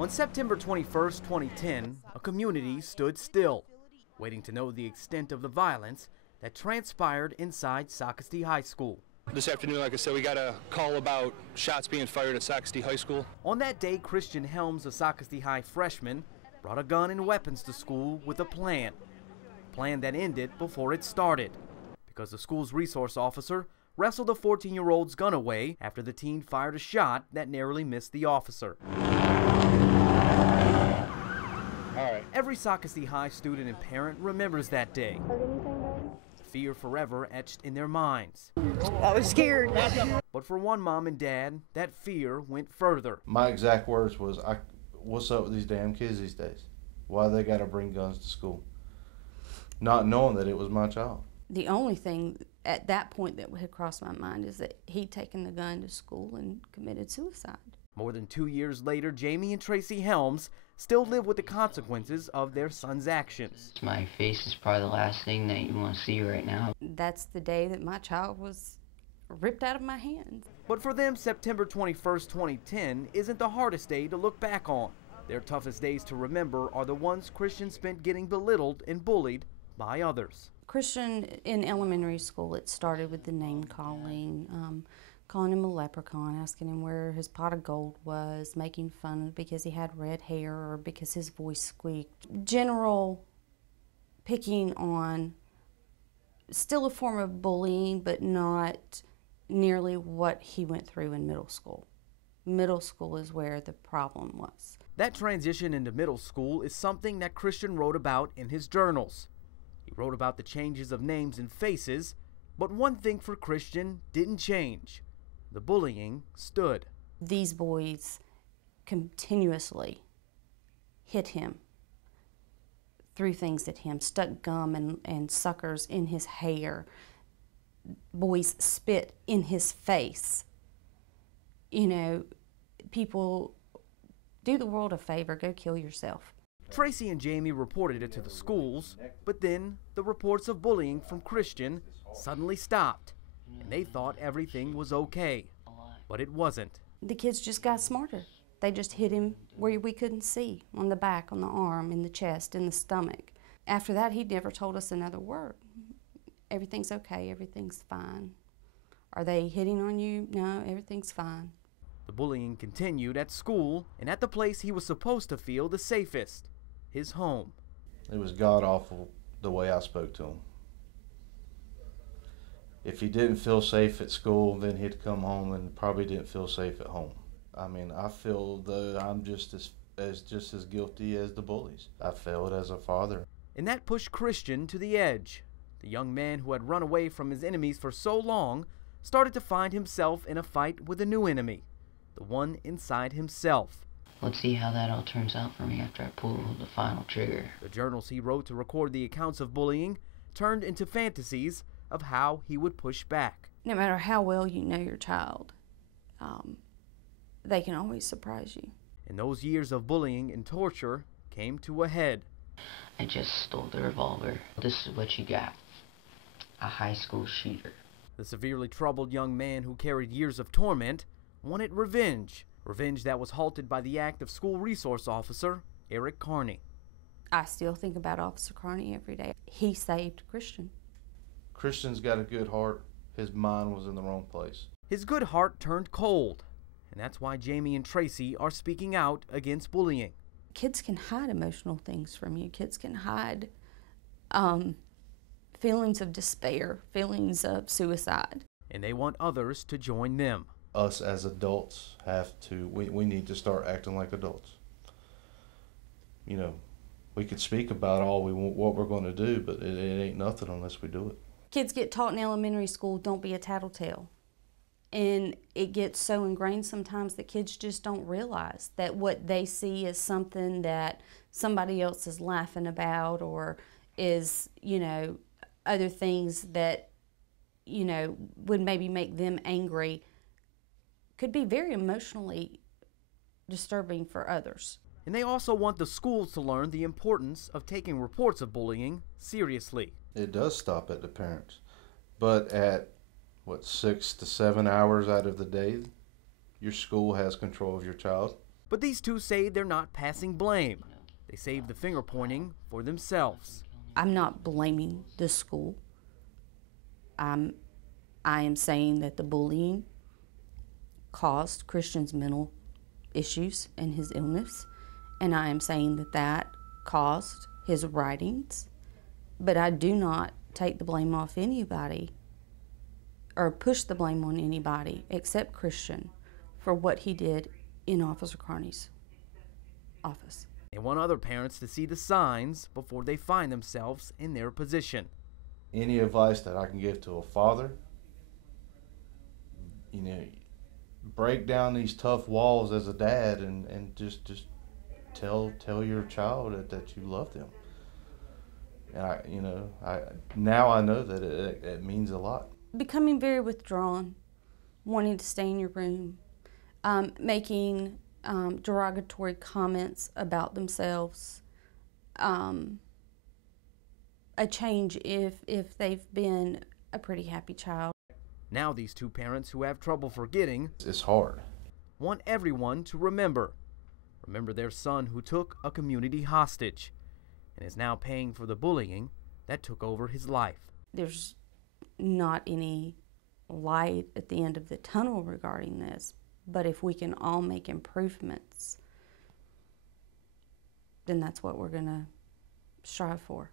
On September 21st, 2010, a community stood still, waiting to know the extent of the violence that transpired inside Socastee High School. This afternoon, like I said, we got a call about shots being fired at Socastee High School. On that day, Christian Helms, a Socastee High freshman, brought a gun and weapons to school with a plan that ended before it started, because the school's resource officer wrestled a 14-year-old's gun away after the teen fired a shot that narrowly missed the officer. Every Socastee High student and parent remembers that day. Fear forever etched in their minds. I was scared. But for one mom and dad, that fear went further. My exact words was, what's up with these damn kids these days? Why they gotta bring guns to school? Not knowing that it was my child. The only thing at that point that had crossed my mind is that he'd taken the gun to school and committed suicide. More than 2 years later, Jamie and Traci Helms still live with the consequences of their son's actions. My face is probably the last thing that you want to see right now. That's the day that my child was ripped out of my hands. But for them, September 21st, 2010 isn't the hardest day to look back on. Their toughest days to remember are the ones Christian spent getting belittled and bullied by others. Christian, in elementary school, it started with the name calling, calling him a leprechaun, asking him where his pot of gold was, making fun of him because he had red hair or because his voice squeaked. General picking on, still a form of bullying, but not nearly what he went through in middle school. Middle school is where the problem was. That transition into middle school is something that Christian wrote about in his journals. He wrote about the changes of names and faces, but one thing for Christian didn't change. The bullying stood. These boys continuously hit him, threw things at him, stuck gum and suckers in his hair. Boys spit in his face. You know, people, do the world a favor, go kill yourself. Traci and Jamie reported it to the schools, but then the reports of bullying from Christian suddenly stopped, and they thought everything was okay, but it wasn't. The kids just got smarter. They just hit him where we couldn't see, on the back, on the arm, in the chest, in the stomach. After that, he never told us another word. Everything's okay, everything's fine. Are they hitting on you? No, everything's fine. The bullying continued at school and at the place he was supposed to feel the safest, his home. It was god-awful the way I spoke to him. If he didn't feel safe at school, then he'd come home and probably didn't feel safe at home. I mean, I feel that I'm just as guilty as the bullies. I failed as a father. And that pushed Christian to the edge. The young man who had run away from his enemies for so long started to find himself in a fight with a new enemy, the one inside himself. Let's see how that all turns out for me after I pull the final trigger. The journals he wrote to record the accounts of bullying turned into fantasies of how he would push back. No matter how well you know your child, they can always surprise you. And those years of bullying and torture came to a head. I just stole the revolver. This is what you got. A high school shooter. The severely troubled young man who carried years of torment wanted revenge. Revenge that was halted by the act of school resource officer Eric Carney. I still think about Officer Carney every day. He saved Christian. Christian's got a good heart. His mind was in the wrong place. His good heart turned cold, and that's why Jamie and Traci are speaking out against bullying. Kids can hide emotional things from you. Kids can hide feelings of despair, feelings of suicide. And they want others to join them. Us as adults we need to start acting like adults. You know, we could speak about what we're going to do, but it ain't nothing unless we do it. Kids get taught in elementary school, don't be a tattletale. And it gets so ingrained sometimes that kids just don't realize that what they see is something that somebody else is laughing about, or is, you know, other things that, you know, would maybe make them angry, could be very emotionally disturbing for others. And they also want the schools to learn the importance of taking reports of bullying seriously. It does stop at the parents, but at 6 to 7 hours out of the day, your school has control of your child. But these two say they're not passing blame. They save the finger pointing for themselves. I'm not blaming the school. I am saying that the bullying caused Christian's mental issues and his illness, and I am saying that that caused his writings, but I do not take the blame off anybody or push the blame on anybody except Christian for what he did in Officer Carney's office. They want other parents to see the signs before they find themselves in their position. Any advice that I can give to a father, you know, break down these tough walls as a dad and just tell your child that you love them. And now I know that it means a lot. Becoming very withdrawn, wanting to stay in your room, making derogatory comments about themselves, a change if they've been a pretty happy child. Now these two parents who have trouble forgetting It's hard. want everyone to remember their son who took a community hostage and is now paying for the bullying that took over his life. There's not any light at the end of the tunnel regarding this, but if we can all make improvements, then that's what we're going to strive for.